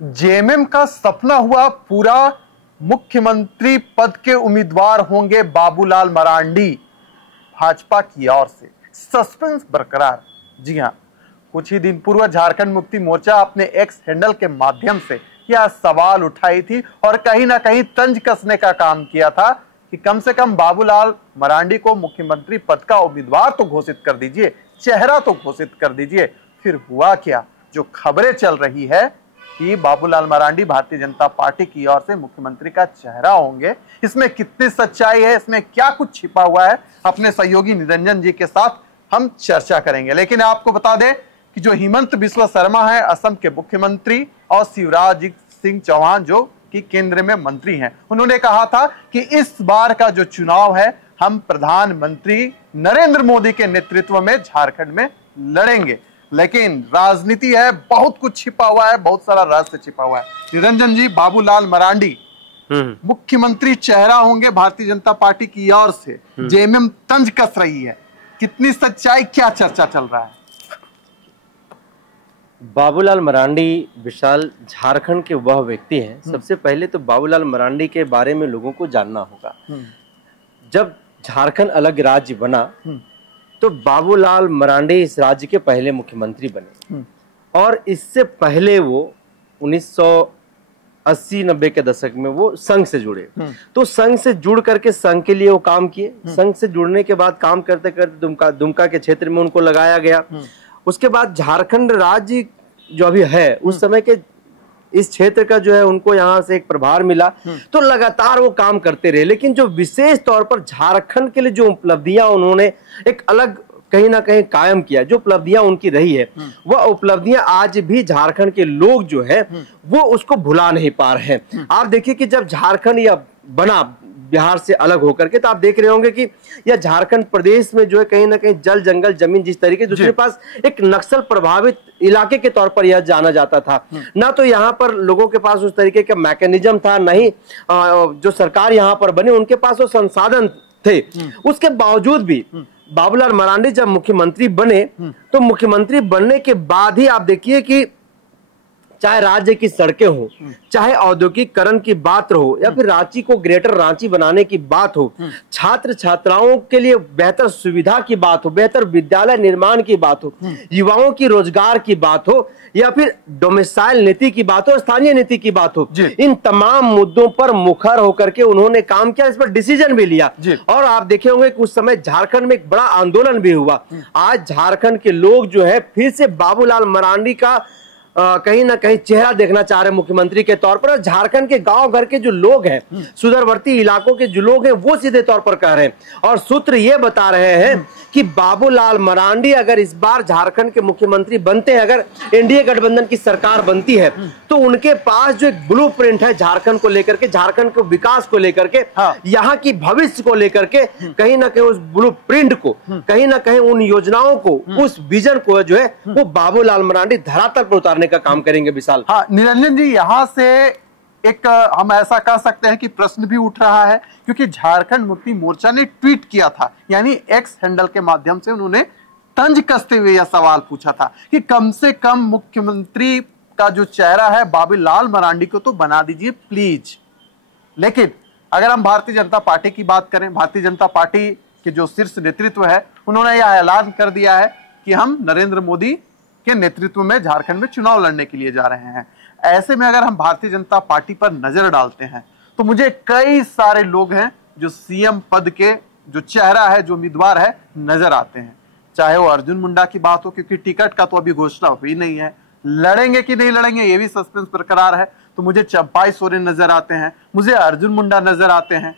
JMM का सपना हुआ पूरा, मुख्यमंत्री पद के उम्मीदवार होंगे बाबूलाल मरांडी, भाजपा की ओर से सस्पेंस बरकरार। जी हां, कुछ ही दिन पूर्व झारखंड मुक्ति मोर्चा अपने एक्स हैंडल के माध्यम से यह सवाल उठाई थी और कहीं ना कहीं तंज कसने का काम किया था कि कम से कम बाबूलाल मरांडी को मुख्यमंत्री पद का उम्मीदवार तो घोषित कर दीजिए, चेहरा तो घोषित कर दीजिए। फिर हुआ क्या? जो खबरें चल रही है कि बाबूलाल मरांडी भारतीय जनता पार्टी की ओर से मुख्यमंत्री का चेहरा होंगे, इसमें कितनी सच्चाई है, इसमें क्या कुछ छिपा हुआ है, अपने सहयोगी निरंजन जी के साथ हम चर्चा करेंगे। लेकिन आपको बता दें कि जो हिमंत बिस्वा शर्मा है असम के मुख्यमंत्री और शिवराज सिंह चौहान जो कि केंद्र में मंत्री हैं, उन्होंने कहा था कि इस बार का जो चुनाव है हम प्रधानमंत्री नरेंद्र मोदी के नेतृत्व में झारखंड में लड़ेंगे। लेकिन राजनीति है, बहुत कुछ छिपा हुआ है, बहुत सारा रहस्य छिपा हुआ है। निरंजन जी, बाबूलाल मरांडी मुख्यमंत्री चेहरा होंगे भारतीय जनता पार्टी की ओर से, जेएमएम तंज कस रही है, कितनी सच्चाई, क्या चर्चा चल रहा है? बाबूलाल मरांडी विशाल झारखंड के वह व्यक्ति हैं, सबसे पहले तो बाबूलाल मरांडी के बारे में लोगों को जानना होगा। जब झारखंड अलग राज्य बना तो बाबूलाल मरांडी इस राज्य के पहले मुख्यमंत्री बने और इससे पहले वो 1980-90 के दशक में वो संघ से जुड़े। तो संघ से जुड़ करके संघ के लिए वो काम किए। संघ से जुड़ने के बाद काम करते करते दुमका के क्षेत्र में उनको लगाया गया। उसके बाद झारखंड राज्य जो अभी है उस समय के इस क्षेत्र का जो है उनको यहाँ से एक प्रभार मिला, तो लगातार वो काम करते रहे। लेकिन जो विशेष तौर पर झारखंड के लिए जो उपलब्धियां उन्होंने एक अलग कहीं ना कहीं कायम किया, जो उपलब्धियां उनकी रही है, वह उपलब्धियां आज भी झारखंड के लोग जो है वो उसको भुला नहीं पा रहे हैं। आप देखिए कि जब झारखंड या बना बिहार से अलग होकर के, तो आप देख रहे होंगे कि यह झारखंड प्रदेश में जो है कहीं ना कहीं जल जंगल जमीन जिस तरीके दूसरे पास एक नक्सल प्रभावित इलाके के तौर पर यह जाना जाता था। ना तो यहाँ पर लोगों के पास उस तरीके का मैकेनिज्म था, नहीं जो सरकार यहाँ पर बनी उनके पास वो संसाधन थे। उसके बावजूद भी बाबूलाल मरांडी जब मुख्यमंत्री बने तो मुख्यमंत्री बनने के बाद ही आप देखिए कि चाहे राज्य की सड़कें हो, चाहे औद्योगिकरण की बात हो, या फिर रांची को ग्रेटर रांची बनाने की बात हो, छात्र छात्राओं के लिए बेहतर सुविधा की बात हो, बेहतर विद्यालय निर्माण की बात हो, युवाओं की रोजगार की बात हो, या फिर डोमिसाइल नीति की बात हो, स्थानीय नीति की बात हो, इन तमाम मुद्दों पर मुखर होकर के उन्होंने काम किया, इस पर डिसीजन भी लिया। और आप देखे होंगे कि उस समय झारखंड में एक बड़ा आंदोलन भी हुआ। आज झारखंड के लोग जो है फिर से बाबूलाल मरांडी का कहीं ना कहीं चेहरा देखना चाह रहे मुख्यमंत्री के तौर पर। झारखंड के गांव घर के जो लोग हैं, सुदूरवर्ती इलाकों के जो लोग हैं, वो सीधे तौर पर कह रहे हैं और सूत्र ये बता रहे हैं कि बाबूलाल मरांडी अगर इस बार झारखंड के मुख्यमंत्री बनते हैं, अगर एनडीए गठबंधन की सरकार बनती है, तो उनके पास जो एक ब्लूप्रिंट है झारखंड को लेकर के, झारखंड के विकास को लेकर के, यहाँ की भविष्य को लेकर के, कहीं ना कहीं उस ब्लूप्रिंट को, कहीं ना कहीं उन योजनाओं को, उस विजन को जो है वो बाबूलाल मरांडी धरातल पर उतारने का काम करेंगे। विशाल, हाँ निरंजन जी, यहां से एक हम ऐसा कह सकते हैं कि प्रश्न भी उठ रहा है, क्योंकि झारखंड मुक्ति मोर्चा ने ट्वीट किया था, यानी एक्स हैंडल के माध्यम से उन्होंने तंज कसते हुए यह सवाल पूछा था कि कम से कम मुख्यमंत्री का जो चेहरा है बाबूलाल मरांडी को तो बना दीजिए प्लीज। लेकिन अगर हम भारतीय जनता पार्टी की बात करें, भारतीय जनता पार्टी के जो शीर्ष नेतृत्व है, उन्होंने यह ऐलान कर दिया है कि हम नरेंद्र मोदी के नेतृत्व में झारखंड में चुनाव लड़ने के लिए जा रहे हैं। ऐसे में अगर हम भारतीय जनता पार्टी पर नजर डालते हैं तो मुझे कई सारे लोग हैं जो सीएम पद के जो चेहरा है, जो उम्मीदवार है, नजर आते हैं। चाहे वो अर्जुन मुंडा की बात हो, क्योंकि टिकट का तो अभी घोषणा हुई नहीं है, लड़ेंगे कि नहीं लड़ेंगे ये भी सस्पेंस बरकरार है। तो मुझे चंपाई सोरेन नजर आते हैं, मुझे अर्जुन मुंडा नजर आते हैं,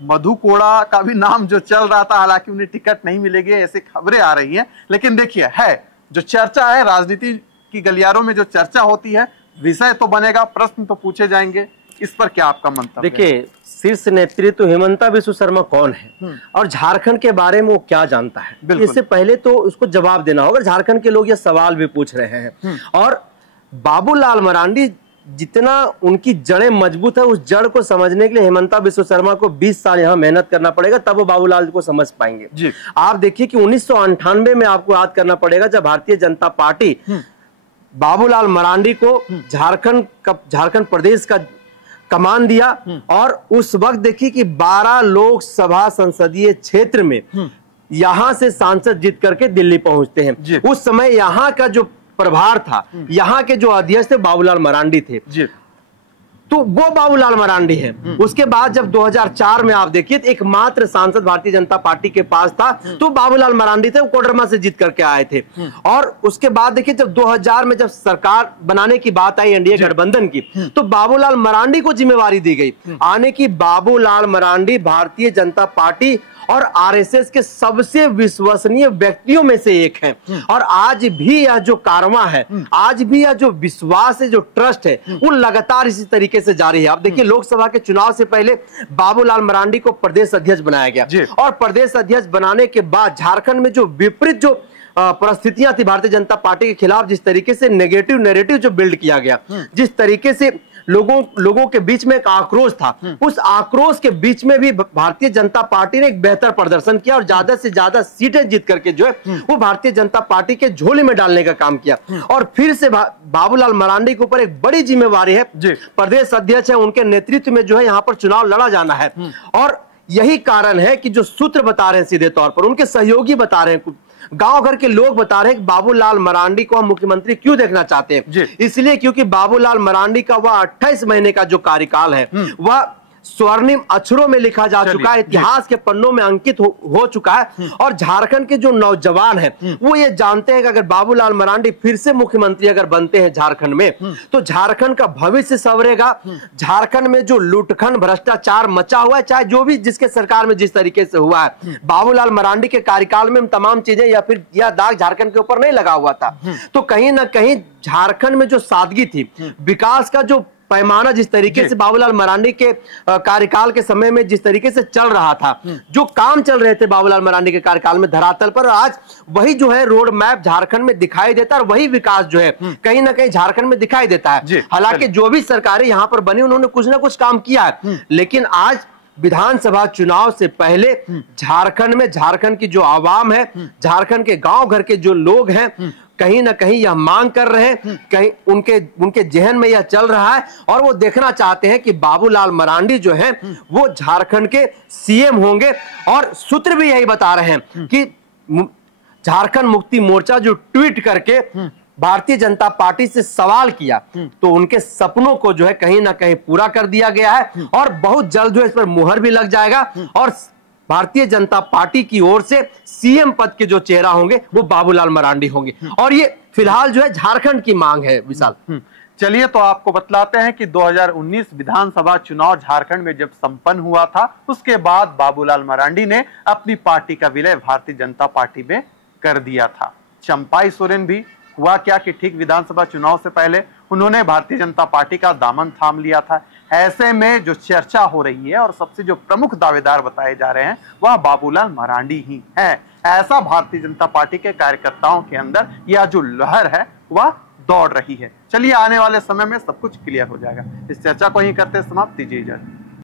मधु कोड़ा का भी नाम जो चल रहा था, हालांकि उन्हें टिकट नहीं मिलेगी ऐसी खबरें आ रही हैं। लेकिन देखिए, है जो चर्चा है, राजनीति की गलियारों में जो चर्चा होती है, विषय तो बनेगा, प्रश्न तो पूछे जाएंगे। इस पर क्या आपका मंतव्य? देखिए, शीर्ष नेतृत्व हिमंता बिस्वा शर्मा कौन है और झारखंड के बारे में वो क्या जानता है, इससे पहले तो उसको जवाब देना होगा। झारखंड के लोग ये सवाल भी पूछ रहे हैं। और बाबूलाल मरांडी जितना उनकी जड़ें मजबूत है, उस जड़ को समझने के लिए हिमंता बिस्वा शर्मा को 20 साल यहाँ मेहनत करना पड़ेगा, तब वो बाबूलाल को समझ पाएंगे। आप देखिए कि 1998 में आपको याद करना पड़ेगा, जब भारतीय जनता पार्टी बाबूलाल मरांडी को झारखंड प्रदेश का कमान दिया। और उस वक्त देखिए कि 12 लोकसभा संसदीय क्षेत्र में यहां से सांसद जीत करके दिल्ली पहुंचते हैं। उस समय यहां का जो प्रभार था, यहां के जो अध्यक्ष थे बाबूलाल मरांडी थे, तो वो बाबूलाल मरांडी है। उसके बाद जब 2004 में आप देखिए तो एकमात्र सांसद भारतीय जनता पार्टी के पास था, तो बाबूलाल मरांडी थे, वो कोडरमा से जीत करके आए थे। और उसके बाद देखिए जब 2000 में जब सरकार बनाने की बात आई एनडीए गठबंधन की, तो बाबूलाल मरांडी को जिम्मेवारी दी गई आने की। बाबूलाल मरांडी भारतीय जनता पार्टी और आरएसएस के सबसे विश्वसनीय व्यक्तियों में से एक हैं। और आज भी यह जो कारवां है, आज भी यह जो विश्वास है, जो ट्रस्ट है, वो लगातार इसी तरीके से जारी है। आप देखिए लोकसभा के चुनाव से पहले बाबूलाल मरांडी को प्रदेश अध्यक्ष बनाया गया, और प्रदेश अध्यक्ष बनाने के बाद झारखंड में जो विपरीत जो परिस्थितियां थी भारतीय जनता पार्टी के खिलाफ, जिस तरीके से नेगेटिव नैरेटिव जो बिल्ड किया गया, जिस तरीके से लोगों के बीच में एक आक्रोश था, उस आक्रोश के बीच में भी भारतीय जनता पार्टी ने एक बेहतर प्रदर्शन किया और ज्यादा से ज्यादा सीटें जीत करके जो है वो भारतीय जनता पार्टी के झोले में डालने का काम किया। और फिर से बाबूलाल मरांडी के ऊपर एक बड़ी जिम्मेवारी है, प्रदेश अध्यक्ष है, उनके नेतृत्व में जो है यहाँ पर चुनाव लड़ा जाना है। और यही कारण है कि जो सूत्र बता रहे हैं, सीधे तौर पर उनके सहयोगी बता रहे हैं, गांव घर के लोग बता रहे हैं कि बाबूलाल मरांडी को हम मुख्यमंत्री क्यों देखना चाहते हैं। इसलिए क्योंकि बाबूलाल मरांडी का वह 28 महीने का जो कार्यकाल है, वह स्वर्णिम अक्षरों में लिखा जा चुका है, इतिहास के पन्नों में अंकित हो चुका है। और झारखंड के जो नौजवान हैं वो ये जानते हैं कि अगर बाबूलाल मरांडी फिर से मुख्यमंत्री अगर बनते हैं झारखंड में, तो झारखंड का भविष्य संवरेगा। झारखंड में जो लूटखंड भ्रष्टाचार मचा हुआ है, चाहे जो भी जिसके सरकार में जिस तरीके से हुआ है, बाबूलाल मरांडी के कार्यकाल में तमाम चीजें या फिर यह दाग झारखंड के ऊपर नहीं लगा हुआ था। तो कहीं ना कहीं झारखंड में जो सादगी थी, विकास का जो पैमाना जिस तरीके से बाबूलाल मरांडी के कार्यकाल के समय में जिस तरीके से चल रहा था, जो काम चल रहे थे बाबूलाल मरांडी के कार्यकाल में धरातल पर, आज वही जो है रोड मैप झारखंड में दिखाई देता है और वही विकास जो है कहीं ना कहीं झारखंड में दिखाई देता है। हालांकि जो भी सरकारें यहाँ पर बनी उन्होंने कुछ ना कुछ काम किया है, लेकिन आज विधानसभा चुनाव से पहले झारखंड में झारखंड की जो आवाम है, झारखंड के गांव घर के जो लोग हैं, कहीं ना कहीं यह मांग कर रहे हैं, कहीं उनके जहन में यह चल रहा है और वो देखना चाहते हैं कि बाबूलाल मरांडी जो है वो झारखंड के सीएम होंगे। और सूत्र भी यही बता रहे हैं कि झारखंड मुक्ति मोर्चा जो ट्वीट करके भारतीय जनता पार्टी से सवाल किया, तो उनके सपनों को जो है कहीं ना कहीं पूरा कर दिया गया है और बहुत जल्द जो है इस पर मुहर भी लग जाएगा। और भारतीय जनता पार्टी की ओर से सीएम पद के जो चेहरा होंगे वो बाबूलाल मरांडी होंगे। और ये फिलहाल जो है झारखंड की मांग है। विशाल, चलिए तो आपको बतलाते हैं कि 2019 विधानसभा चुनाव झारखंड में जब संपन्न हुआ था, उसके बाद बाबूलाल मरांडी ने अपनी पार्टी का विलय भारतीय जनता पार्टी में कर दिया था। चंपाई सोरेन भी हुआ क्या कि ठीक विधानसभा चुनाव से पहले उन्होंने भारतीय जनता पार्टी का दामन थाम लिया था। ऐसे में जो चर्चा हो रही है और सबसे जो प्रमुख दावेदार बताए जा रहे हैं वह बाबूलाल मरांडी ही है। ऐसा भारतीय जनता पार्टी के कार्यकर्ताओं के अंदर यह जो लहर है वह दौड़ रही है। चलिए आने वाले समय में सब कुछ क्लियर हो जाएगा। इस चर्चा को यहीं करते समाप्त, दीजिए इजाजत।